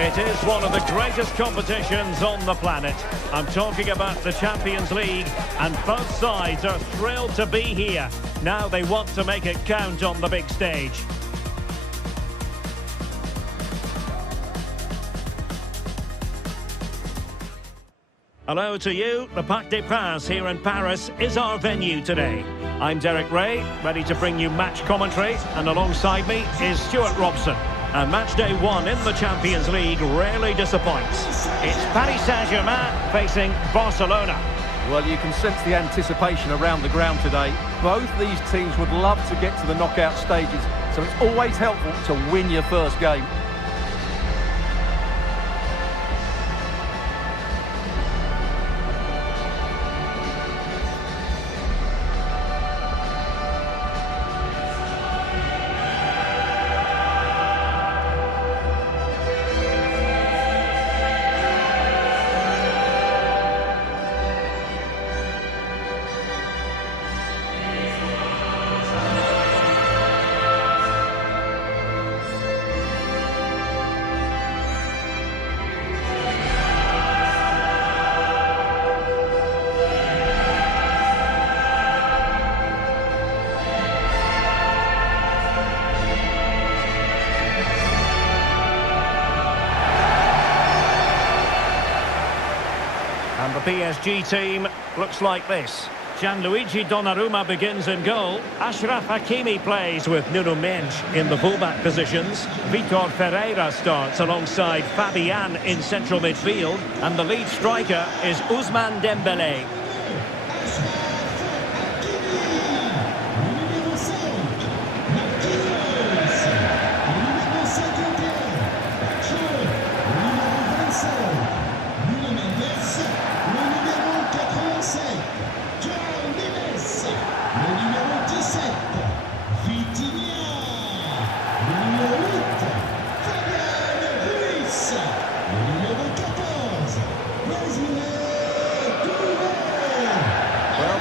It is one of the greatest competitions on the planet. I'm talking about the Champions League, and both sides are thrilled to be here. Now they want to make it count on the big stage. Hello to you. The Parc des Princes here in Paris is our venue today. I'm Derek Ray, ready to bring you match commentary, and alongside me is Stuart Robson. And match day one in the Champions League rarely disappoints. It's Paris Saint-Germain facing Barcelona. Well, you can sense the anticipation around the ground today. Both these teams would love to get to the knockout stages, so it's always helpful to win your first game. And the PSG team looks like this. Gianluigi Donnarumma begins in goal. Achraf Hakimi plays with Nuno Mendes in the fullback positions. Vitor Ferreira starts alongside Fabian in central midfield. And the lead striker is Ousmane Dembélé.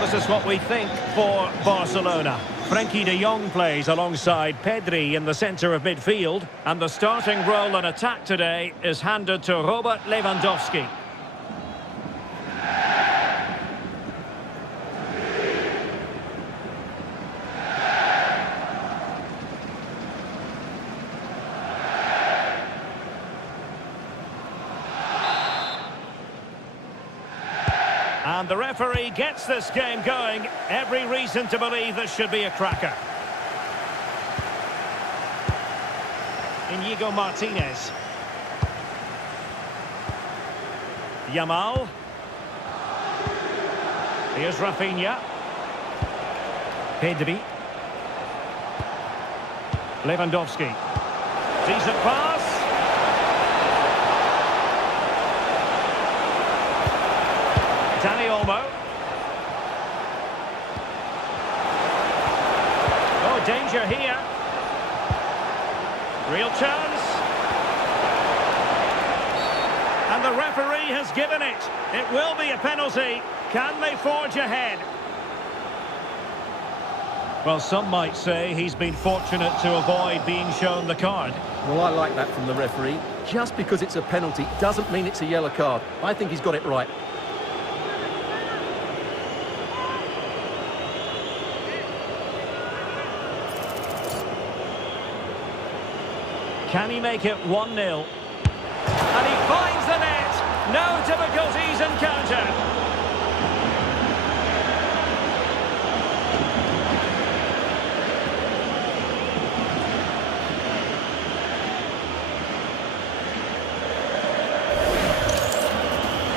This is what we think for Barcelona. Frenkie de Jong plays alongside Pedri in the centre of midfield. And the starting role in attack today is handed to Robert Lewandowski. And the referee gets this game going. Every reason to believe this should be a cracker. Inigo Martinez. Yamal. Here's Rafinha. Pedri. Lewandowski. Decent pass. Dani Olmo. Oh, danger here. Real chance. And the referee has given it. It will be a penalty. Can they forge ahead? Well, some might say he's been fortunate to avoid being shown the card. Well, I like that from the referee. Just because it's a penalty doesn't mean it's a yellow card. I think he's got it right. Can he make it 1-0? And he finds the net. No difficulties encountered.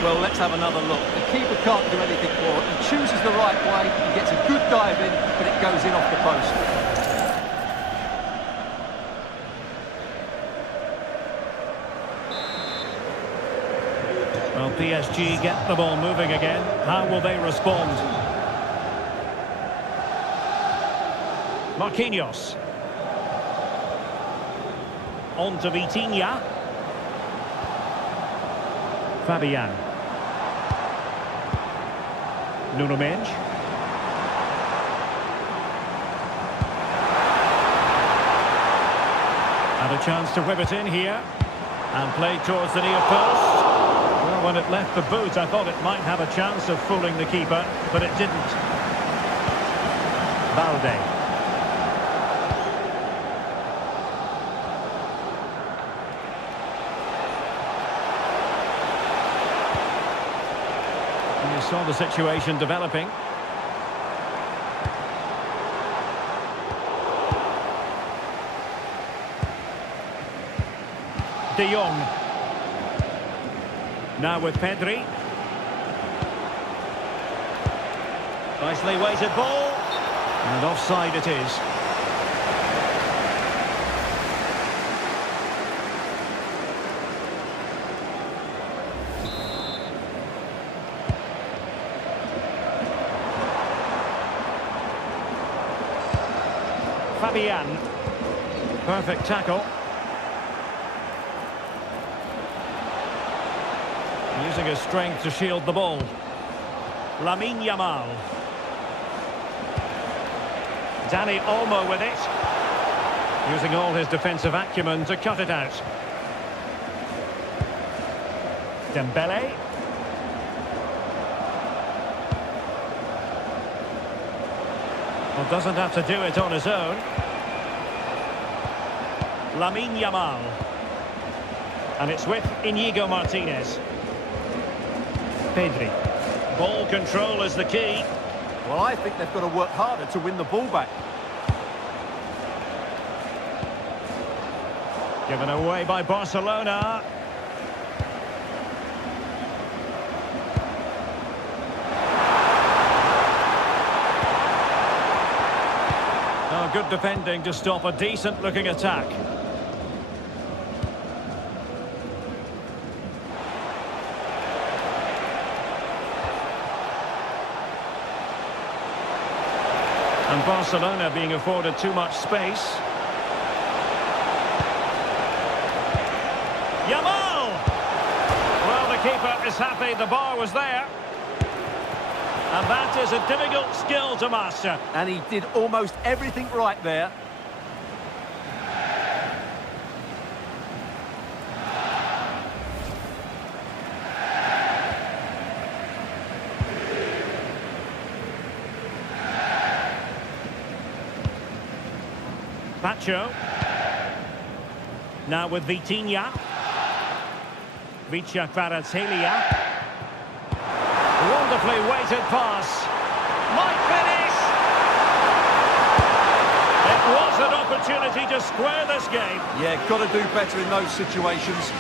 Well, let's have another look. The keeper can't do anything for it. He chooses the right way, he gets a good dive in, but it goes in off the post. Well, PSG get the ball moving again. How will they respond? Marquinhos. On to Vitinha. Fabian. Nuno Mendes. And a chance to whip it in here. And played towards the near post. Well, when it left the boot, I thought it might have a chance of fooling the keeper, but it didn't. Balde. And you saw the situation developing. De Jong. Now with Pedri. Nicely weighted ball. And offside it is. Fabian. Perfect tackle. Using his strength to shield the ball. Lamine Yamal. Dani Olmo with it. Using all his defensive acumen to cut it out. Dembele. Well, doesn't have to do it on his own. Lamine Yamal. And it's with Inigo Martinez. Pedri. Ball control is the key. Well, I think they've got to work harder to win the ball back. Given away by Barcelona. Oh, good defending to stop a decent-looking attack. And Barcelona being afforded too much space. Yamal! Well, the keeper is happy the bar was there. And that is a difficult skill to master. And he did almost everything right there. Pacho. Now with Vitinha. Vicha Kvaratskhelia. Wonderfully weighted pass. Might finish. It was an opportunity to square this game. Yeah, got to do better in those situations.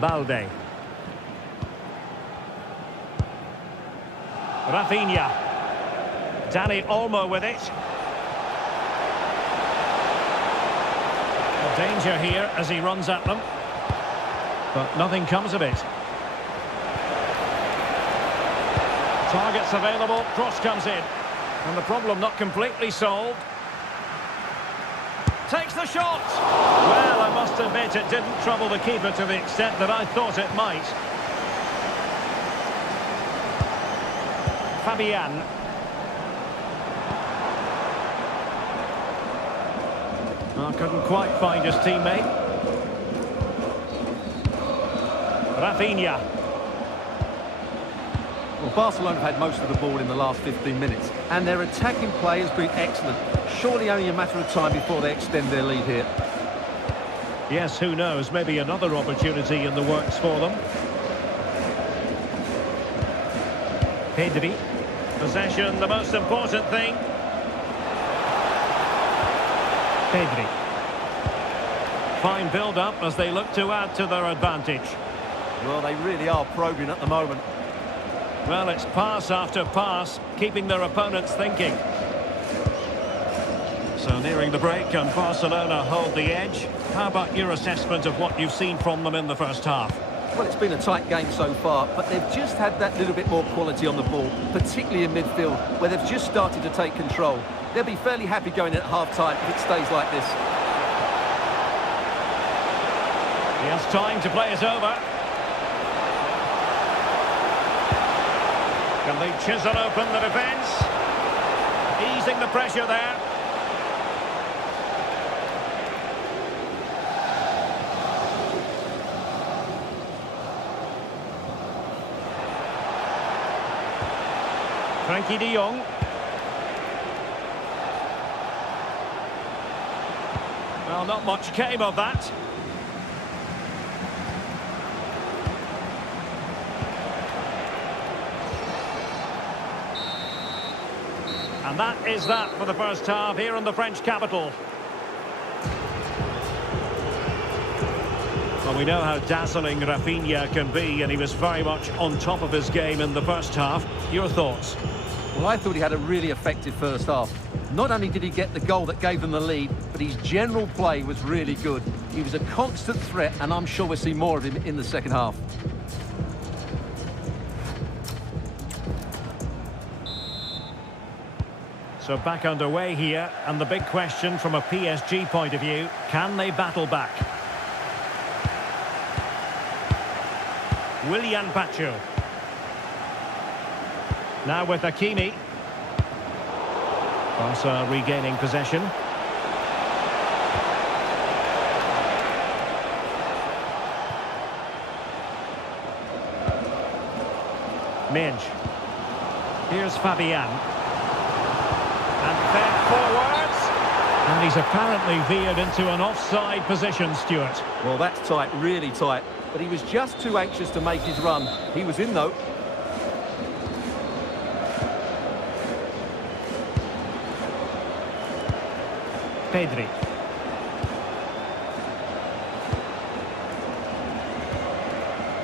Balde. Rafinha. Dani Olmo with it. A danger here as he runs at them. But nothing comes of it. Targets available, cross comes in. And the problem not completely solved. Takes the shot! Well, I must admit it didn't trouble the keeper to the extent that I thought it might. Fabian. Oh, couldn't quite find his teammate. Rafinha. Well, Barcelona have had most of the ball in the last 15 minutes, and their attacking play has been excellent. Surely only a matter of time before they extend their lead here. Yes, who knows? Maybe another opportunity in the works for them. Pedri. Possession, the most important thing. Pedri. Fine build-up as they look to add to their advantage. Well, they really are probing at the moment. Well, it's pass after pass, keeping their opponents thinking. So nearing the break, and Barcelona hold the edge. How about your assessment of what you've seen from them in the first half? Well, it's been a tight game so far, but they've just had that little bit more quality on the ball, particularly in midfield, where they've just started to take control. They'll be fairly happy going at half-time if it stays like this. He has time to play it over. Can they chisel open the defence? Easing the pressure there. Frankie de Jong. Well, not much came of that. And that is that for the first half here in the French capital. Well, we know how dazzling Rafinha can be, and he was very much on top of his game in the first half. Your thoughts? Well, I thought he had a really effective first half. Not only did he get the goal that gave them the lead, but his general play was really good. He was a constant threat, and I'm sure we'll see more of him in the second half. So back underway here, and the big question from a PSG point of view, can they battle back? Willian Pacho. Now with Hakimi. Barca regaining possession. Minge. Here's Fabian. And fed forwards. And he's apparently veered into an offside position, Stuart. Well, that's tight, really tight. But he was just too anxious to make his run. He was in, though. Pedri.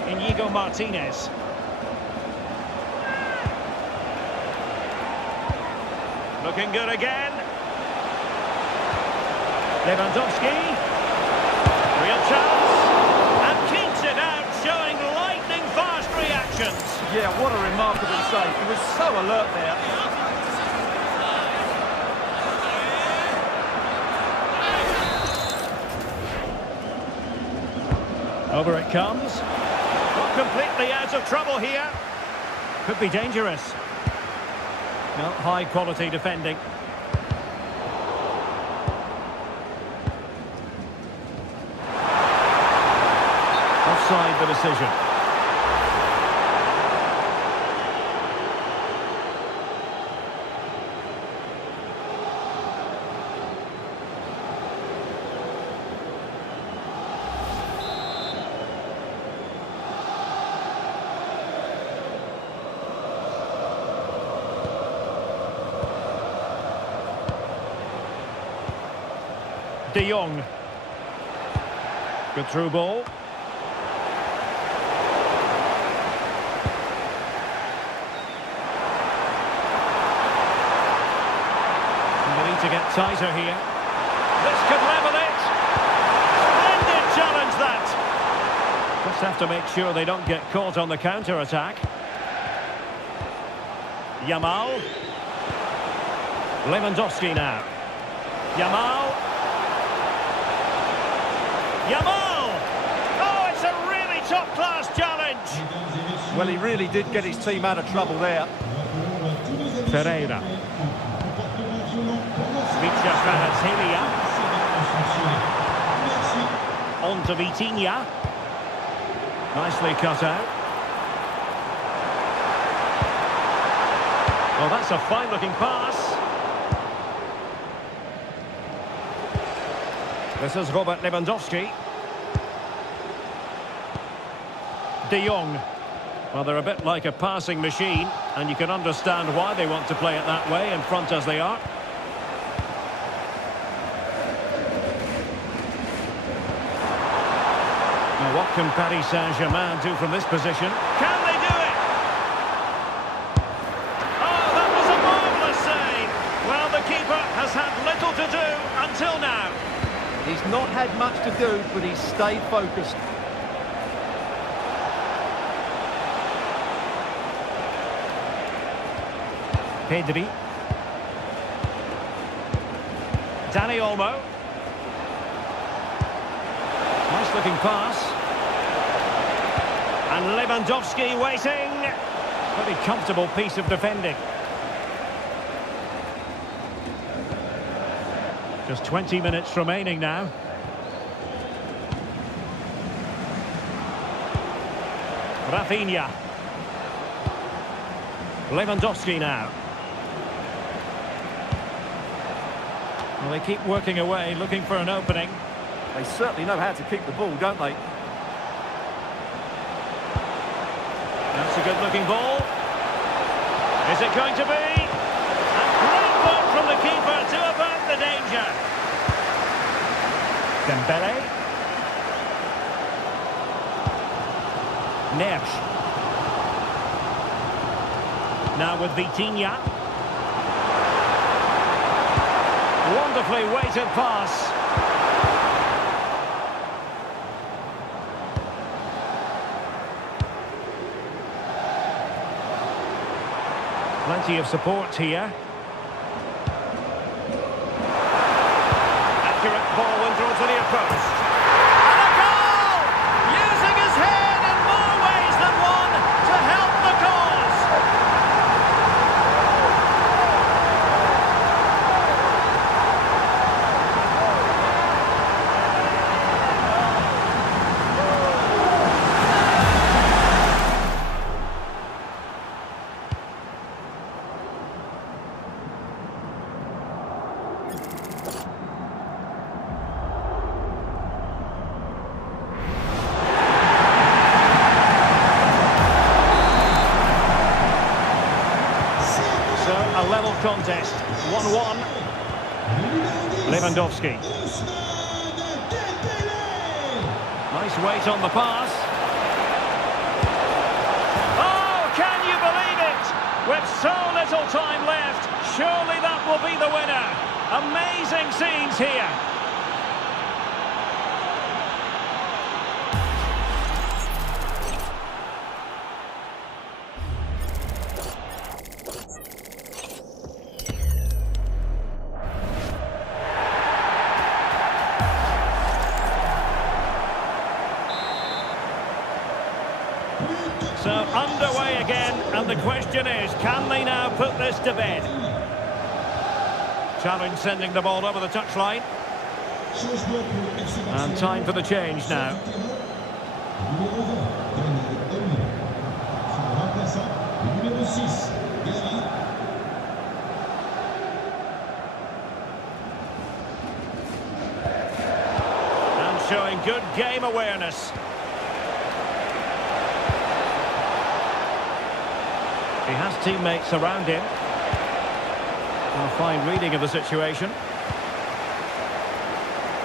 Inigo Martinez. Looking good again. Lewandowski. Real chance. And keeps it out, showing lightning-fast reactions. Yeah, what a remarkable save. He was so alert there. Over it comes. Not completely out of trouble here. Could be dangerous. Well, high quality defending. Offside the decision. De Jong. Good through ball. They need to get tighter here. This could level it. Splendid challenge, that. Just have to make sure they don't get caught on the counter-attack. Yamal. Lewandowski now. Yamal. Yamal! Oh, it's a really top-class challenge! Well, he really did get his team out of trouble there. Pereira. Vicha Kvaratskhelia. On to Vitinha. Nicely cut out. Well, that's a fine-looking pass. This is Robert Lewandowski. De Jong. Well, they're a bit like a passing machine, and you can understand why they want to play it that way, in front as they are. Now, what can Paris Saint-Germain do from this position? Can they do it? Oh, that was a marvellous save. Well, the keeper has had little to do until now. He's not had much to do, but he's stayed focused. Pedri. Dani Olmo. Nice looking pass. And Lewandowski waiting. Pretty comfortable piece of defending. Just 20 minutes remaining now. Rafinha. Lewandowski now. Well, they keep working away, looking for an opening. They certainly know how to keep the ball, don't they? That's a good-looking ball. Is it going to be? A great ball from the keeper to avert the danger. Dembele. Neves. Now with Vitinha. Wonderfully weighted pass. Plenty of support here. Accurate ball in towards the near post. And a goal! Using his head in more ways than one to help the cause. A level contest, 1-1. Lewandowski. Nice weight on the pass. Oh, can you believe it? With so little time left, surely that will be the winner. Amazing scenes here. So underway again, and the question is, can they now put this to bed? Challenge sending the ball over the touchline. And time for the change now. And showing good game awareness. He has teammates around him. A fine reading of the situation.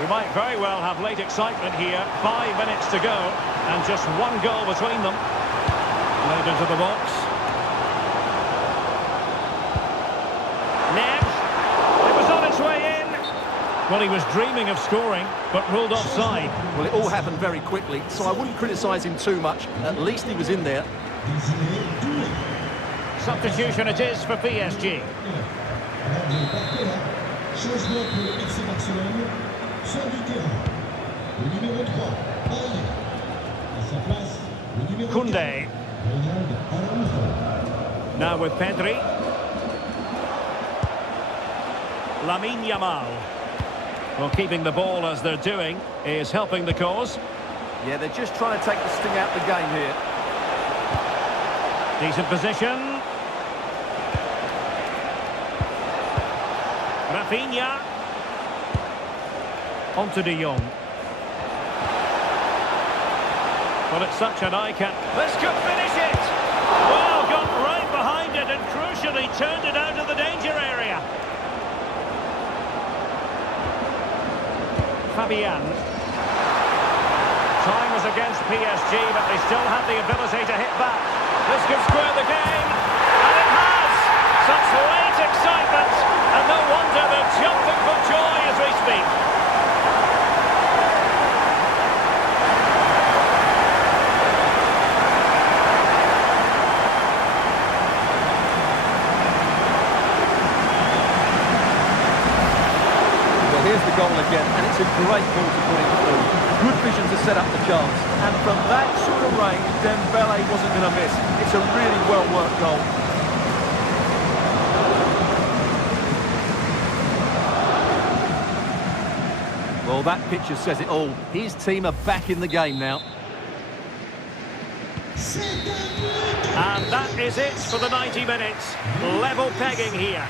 We might very well have late excitement here. 5 minutes to go, and just one goal between them. Laid into the box. Neves. It was on its way in. Well, he was dreaming of scoring, but ruled offside. Well, it all happened very quickly, so I wouldn't criticise him too much. At least he was in there. Substitution it is for PSG. Koundé. Now with Pedri. Lamine Yamal. Well, keeping the ball as they're doing is helping the cause. Yeah, they're just trying to take the sting out of the game here. Decent position. Rafinha. On to De Jong. Well, it's such an icon. This could finish it. Well, got right behind it and crucially turned it out of the danger area. Fabian. Time was against PSG, but they still have the ability to hit back. This could square the game. And it has. Such late excitement. And no wonder they're jumping for joy as we speak. goal again, and it's a great ball to put him through. Good vision to set up the chance. And from that sort of range, Dembele wasn't going to miss. It's a really well-worked goal. Well, that picture says it all. His team are back in the game now. And that is it for the 90 minutes. Level pegging here.